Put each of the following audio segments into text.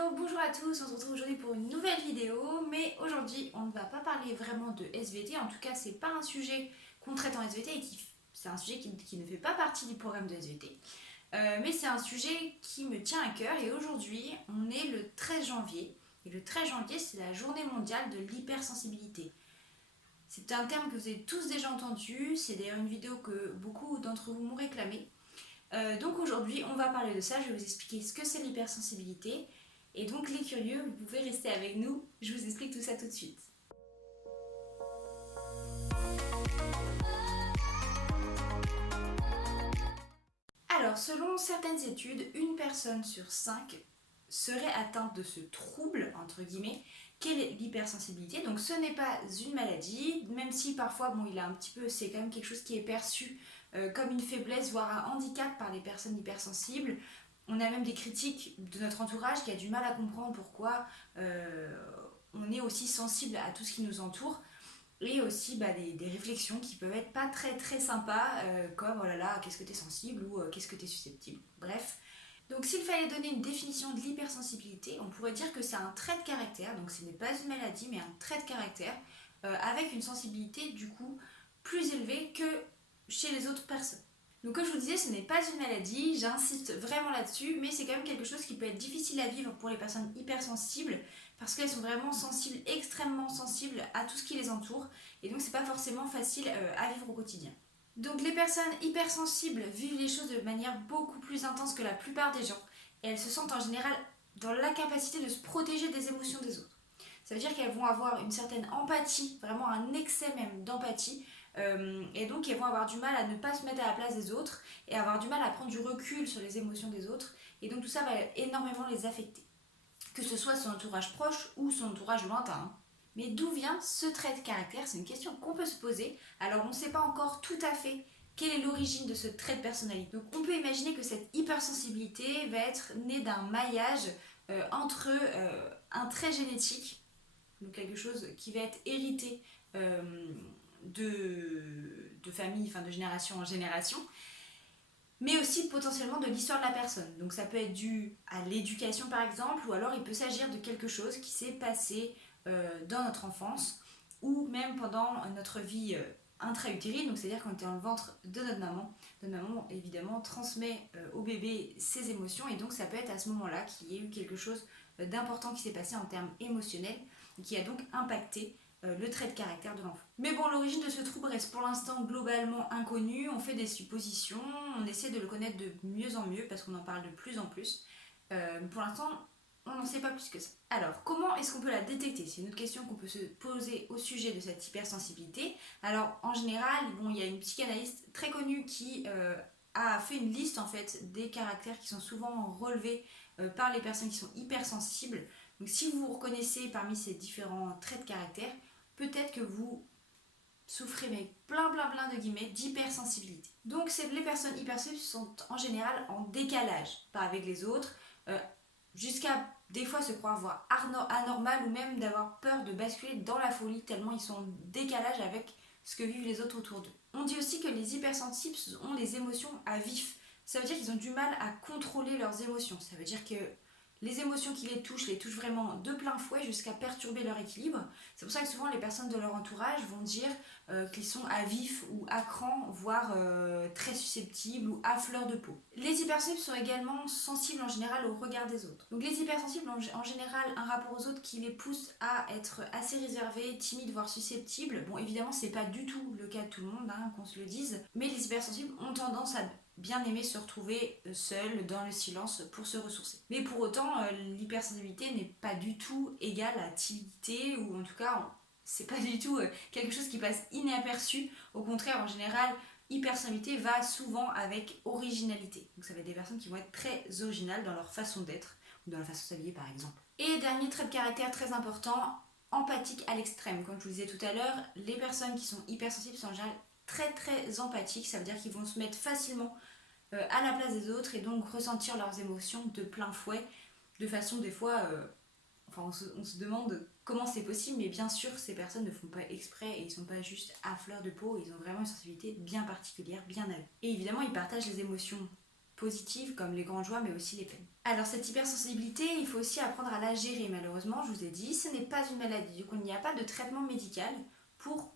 Hello, bonjour à tous, on se retrouve aujourd'hui pour une nouvelle vidéo, mais aujourd'hui on ne va pas parler vraiment de SVT, en tout cas c'est pas un sujet qu'on traite en SVT et c'est un sujet qui ne fait pas partie du programme de SVT, mais c'est un sujet qui me tient à cœur et aujourd'hui on est le 13 janvier, et le 13 janvier c'est la journée mondiale de l'hypersensibilité. C'est un terme que vous avez tous déjà entendu, c'est d'ailleurs une vidéo que beaucoup d'entre vous m'ont réclamé. Donc aujourd'hui on va parler de ça, je vais vous expliquer ce que c'est l'hypersensibilité. Et donc les curieux, vous pouvez rester avec nous, je vous explique tout ça tout de suite. Alors selon certaines études, une personne sur 5 serait atteinte de ce trouble, entre guillemets, qu'est l'hypersensibilité. Donc ce n'est pas une maladie, même si parfois bon, il a un petit peu, c'est quand même quelque chose qui est perçu comme une faiblesse, voire un handicap par les personnes hypersensibles. On a même des critiques de notre entourage qui a du mal à comprendre pourquoi on est aussi sensible à tout ce qui nous entoure. Et aussi des réflexions qui peuvent être pas très très sympas, comme oh là là, qu'est-ce que t'es sensible ou qu'est-ce que t'es susceptible. Bref. Donc s'il fallait donner une définition de l'hypersensibilité, on pourrait dire que c'est un trait de caractère, donc ce n'est pas une maladie mais un trait de caractère, avec une sensibilité du coup plus élevée que chez les autres personnes. Donc comme je vous disais, ce n'est pas une maladie, j'insiste vraiment là-dessus, mais c'est quand même quelque chose qui peut être difficile à vivre pour les personnes hypersensibles, parce qu'elles sont vraiment sensibles, extrêmement sensibles à tout ce qui les entoure, et donc c'est pas forcément facile à vivre au quotidien. Donc les personnes hypersensibles vivent les choses de manière beaucoup plus intense que la plupart des gens, et elles se sentent en général dans l'incapacité de se protéger des émotions des autres. Ça veut dire qu'elles vont avoir une certaine empathie, vraiment un excès même d'empathie, et donc elles vont avoir du mal à ne pas se mettre à la place des autres et avoir du mal à prendre du recul sur les émotions des autres, et donc tout ça va énormément les affecter, que ce soit son entourage proche ou son entourage lointain. Mais d'où vient ce trait de caractère? C'est une question qu'on peut se poser. Alors on ne sait pas encore tout à fait quelle est l'origine de ce trait de personnalité. Donc on peut imaginer que cette hypersensibilité va être née d'un maillage entre un trait génétique, donc quelque chose qui va être hérité de famille, enfin de génération en génération, mais aussi potentiellement de l'histoire de la personne. Donc ça peut être dû à l'éducation par exemple, ou alors il peut s'agir de quelque chose qui s'est passé dans notre enfance, ou même pendant notre vie intra-utérine, donc c'est-à-dire quand on était dans le ventre de notre maman. Notre maman évidemment transmet au bébé ses émotions, et donc ça peut être à ce moment-là qu'il y ait eu quelque chose d'important qui s'est passé en termes émotionnels, et qui a donc impacté le trait de caractère de l'enfant. Mais bon, l'origine de ce trouble reste pour l'instant globalement inconnue, on fait des suppositions, on essaie de le connaître de mieux en mieux parce qu'on en parle de plus en plus. Pour l'instant, on n'en sait pas plus que ça. Alors, comment est-ce qu'on peut la détecter? C'est une autre question qu'on peut se poser au sujet de cette hypersensibilité. Alors, en général, bon, il y a une psychanalyste très connue qui a fait une liste en fait des caractères qui sont souvent relevés par les personnes qui sont hypersensibles. Donc si vous vous reconnaissez parmi ces différents traits de caractère, peut-être que vous souffrez avec plein de guillemets d'hypersensibilité. Donc les personnes hypersensibles sont en général en décalage, pas avec les autres, jusqu'à des fois se croire voire anormal, ou même d'avoir peur de basculer dans la folie tellement ils sont en décalage avec ce que vivent les autres autour d'eux. On dit aussi que les hypersensibles ont les émotions à vif. Ça veut dire qu'ils ont du mal à contrôler leurs émotions. Ça veut dire que les émotions qui les touchent vraiment de plein fouet jusqu'à perturber leur équilibre. C'est pour ça que souvent les personnes de leur entourage vont dire qu'ils sont à vif ou à cran, voire très susceptibles ou à fleur de peau. Les hypersensibles sont également sensibles en général au regard des autres. Donc les hypersensibles ont en général un rapport aux autres qui les pousse à être assez réservés, timides, voire susceptibles. Bon, évidemment, c'est pas du tout le cas de tout le monde, qu'on se le dise, mais les hypersensibles ont tendance à bien aimer se retrouver seuls dans le silence pour se ressourcer. Mais pour autant, l'hypersensibilité n'est pas du tout égale à timidité, ou en tout cas, c'est pas du tout quelque chose qui passe inaperçu. Au contraire, en général, hypersensibilité va souvent avec originalité. Donc ça va être des personnes qui vont être très originales dans leur façon d'être, ou dans leur façon de s'habiller par exemple. Et dernier trait de caractère très important, empathique à l'extrême. Comme je vous disais tout à l'heure, les personnes qui sont hypersensibles sont en général très empathiques, ça veut dire qu'ils vont se mettre facilement à la place des autres et donc ressentir leurs émotions de plein fouet, de façon des fois, on se demande comment c'est possible, mais bien sûr ces personnes ne font pas exprès et ils sont pas juste à fleur de peau, ils ont vraiment une sensibilité bien particulière, bien à eux. Et évidemment ils partagent les émotions positives comme les grandes joies mais aussi les peines. Alors cette hypersensibilité, il faut aussi apprendre à la gérer malheureusement, je vous ai dit, ce n'est pas une maladie, donc il n'y a pas de traitement médical pour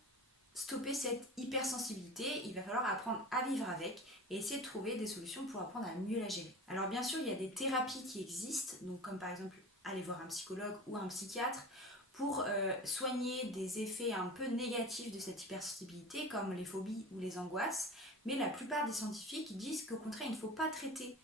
stopper cette hypersensibilité, il va falloir apprendre à vivre avec et essayer de trouver des solutions pour apprendre à mieux la gérer. Alors bien sûr, il y a des thérapies qui existent, donc comme par exemple aller voir un psychologue ou un psychiatre pour soigner des effets un peu négatifs de cette hypersensibilité comme les phobies ou les angoisses, mais la plupart des scientifiques disent qu'au contraire, il ne faut pas traiter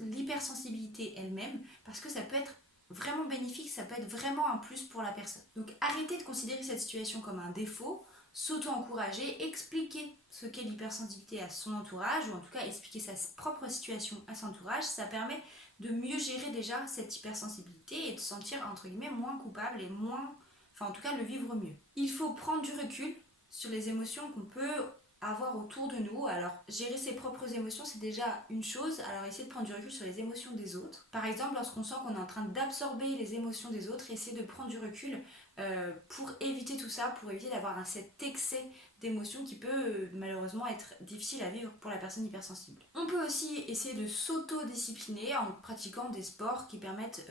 l'hypersensibilité elle-même parce que ça peut être vraiment bénéfique, ça peut être vraiment un plus pour la personne. Donc arrêtez de considérer cette situation comme un défaut, s'auto-encourager, expliquer ce qu'est l'hypersensibilité à son entourage, ou en tout cas expliquer sa propre situation à son entourage, ça permet de mieux gérer déjà cette hypersensibilité et de se sentir entre guillemets moins coupable et moins, enfin en tout cas le vivre mieux. Il faut prendre du recul sur les émotions qu'on peut avoir autour de nous. Alors gérer ses propres émotions c'est déjà une chose, alors essayer de prendre du recul sur les émotions des autres. Par exemple lorsqu'on sent qu'on est en train d'absorber les émotions des autres, essayer de prendre du recul pour éviter tout ça, pour éviter d'avoir cet excès d'émotions qui peut malheureusement être difficile à vivre pour la personne hypersensible. On peut aussi essayer de s'auto-discipliner en pratiquant des sports qui permettent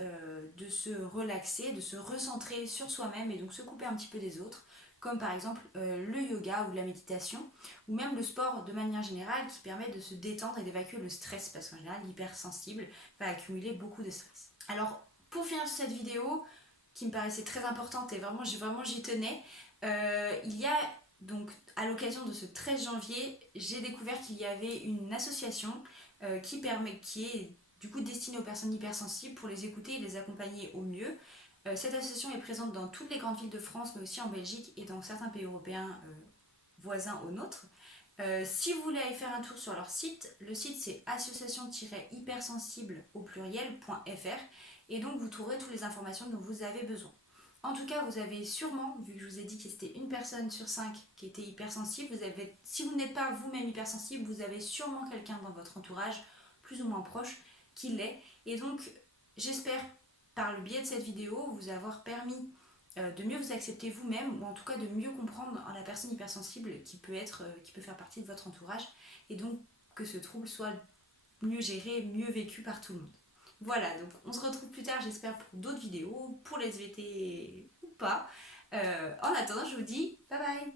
de se relaxer, de se recentrer sur soi-même et donc se couper un petit peu des autres, comme par exemple le yoga ou la méditation, ou même le sport de manière générale qui permet de se détendre et d'évacuer le stress, parce qu'en général l'hypersensible va accumuler beaucoup de stress. Alors pour finir sur cette vidéo, qui me paraissait très importante et vraiment j'y tenais, il y a donc à l'occasion de ce 13 janvier, j'ai découvert qu'il y avait une association qui est du coup destinée aux personnes hypersensibles pour les écouter et les accompagner au mieux. Cette association est présente dans toutes les grandes villes de France, mais aussi en Belgique et dans certains pays européens voisins au nôtre. Si vous voulez aller faire un tour sur leur site, le site c'est association-hypersensible au pluriel.fr et donc vous trouverez toutes les informations dont vous avez besoin. En tout cas, vous avez sûrement, vu que je vous ai dit que c'était une personne sur 5 qui était hypersensible, si vous n'êtes pas vous-même hypersensible, vous avez sûrement quelqu'un dans votre entourage, plus ou moins proche, qui l'est. Et donc, j'espère, par le biais de cette vidéo, vous avoir permis de mieux vous accepter vous-même, ou en tout cas de mieux comprendre la personne hypersensible qui peut faire partie de votre entourage, et donc que ce trouble soit mieux géré, mieux vécu par tout le monde. Voilà, donc on se retrouve plus tard, j'espère, pour d'autres vidéos, pour les SVT ou pas. En attendant, je vous dis bye bye.